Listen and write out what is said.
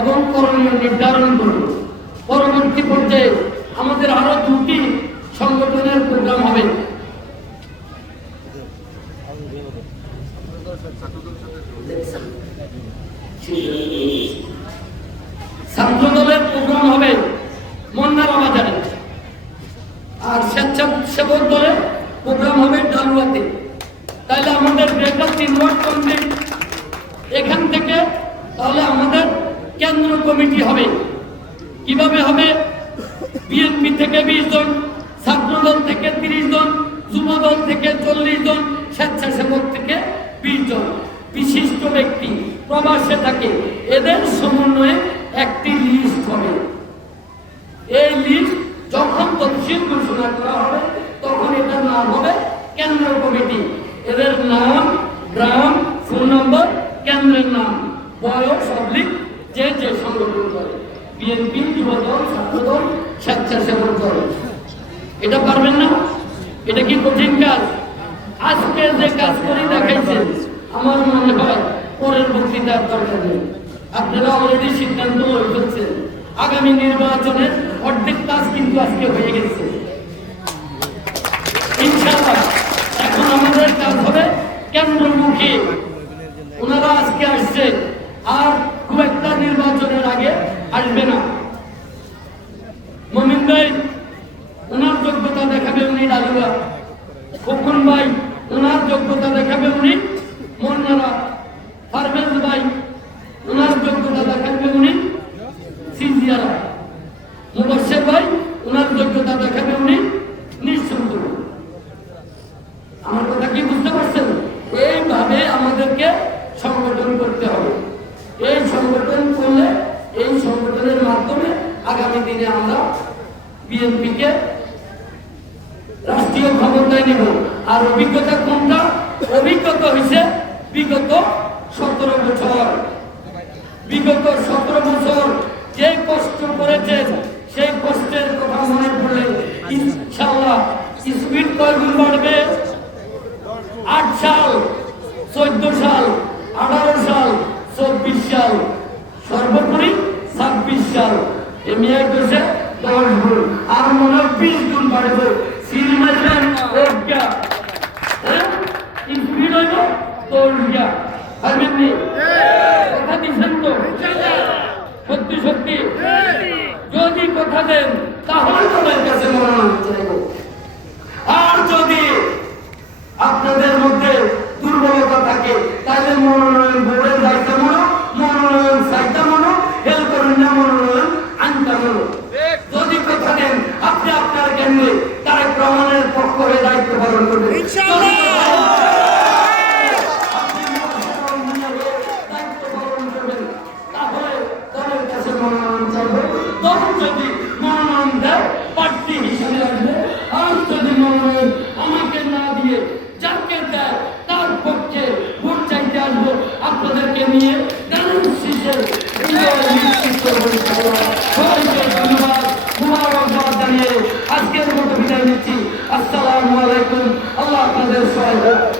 এবং করণীয় নির্ধারণ করব পরবর্তী পর্যায়ে আমাদের আরও দুটি সংগঠনের প্রোগ্রাম হবে। ছাত্র দলের প্রোগ্রাম হবে মন্নারা বাজারে। আর স্বেচ্ছাসেবক দলের প্রোগ্রাম হবে ডালুয়াতে। তাহলে আমাদের ব্রেকআপ তিন ওয়ার্ড কমপ্লিট এখান থেকে তাহলে আমাদের কেন্দ্র কমিটি হবে। কীভাবে হবে? বিএনপি থেকে বিশ জন, ছাত্রদল থেকে তিরিশ জন, যুবদল থেকে চল্লিশ জন, স্বেচ্ছাসেবক থেকে বিশ জন বিশিষ্ট ব্যক্তি প্রবাসে থাকে। এদের সমন্বয়ে একটি লিস্ট হবে। এই লিস্ট যখন তফসিল ঘোষণা করা হবে, তখন এটার নাম হবে কেন্দ্র কমিটি এদের নাম গ্রাম ফোন নম্বর কেন্দ্রের নাম বয়স অবলিক যে যে সংগঠন করে বিএনপি যুবদল ছাত্রদল স্বেচ্ছাসেবক দল। এটা পারবেন না? এটা কি কঠিন কাজ? আজকে যে কাজ করি দেখাইছেন, আমার মনে হয় পরের বক্তৃতার দরকার নেই। আপনারা অলরেডি সিদ্ধান্ত হয়ে ফেলছেন। আগামী নির্বাচনের অর্ধেক কাজ কিন্তু আজকে হয়ে গেছে। ইনশাআল্লাহ, এখন আমাদের কাজ হবে কেন্দ্রমুখী ওনারা আজকে আসছে আর খুব একটা নির্বাচনের আগে আসবে না মমিন ভাই ওনার যোগ্যতা খোকন ভাই ওনার যোগ্যতা দেখাবে উনি। মন্নারা, পারভেজ ভাই ওনার যোগ্যতা দেখাবে উনি। সিজিয়ারা মুবাসের ভাই ওনার যোগ্যতা দেখাবে উনি। নিঃসন্ত আমার কথা কি বুঝতে পারছেন? এইভাবে আমাদেরকে সংগঠন করতে হবে। এই সংগঠন করলে, এই সংগঠনের মাধ্যমে আগামী দিনে আমরা বিএনপিকে রাষ্ট্রীয় ক্ষমতায় নেব। আর অভিজ্ঞতা কোনটা? অভিজ্ঞতা হয়েছে বিগত সতেরো বছর। বিগত সতেরো বছর যে কষ্ট করেছেন, সেই কষ্টের কথা মনে পড়লে ইনশাল্লাহ স্পিড কয়গুণ বাড়বে? আট সাল, চোদ্দ সাল, আঠারো সাল, চব্বিশ সাল, সর্বোপরি ছাব্বিশ সাল। এ মেয়ে কইছে দশ গুণ। আর মনে হয় বিশ গুণ বাড়বে। হ্যাঁ স্পিড হইব দৌড়িয়া পারবেন নি কথা দিচ্ছেন তো সত্যি সত্যি যদি কথা দেন তাহলে তোমার কাছে মনোনয়ন আর যদি আপনাদের মধ্যে দুর্বলতা থাকে, তাহলে মনোনয়ন বোর্ডের দায়িত্ব আপনাদের সহায় হোক।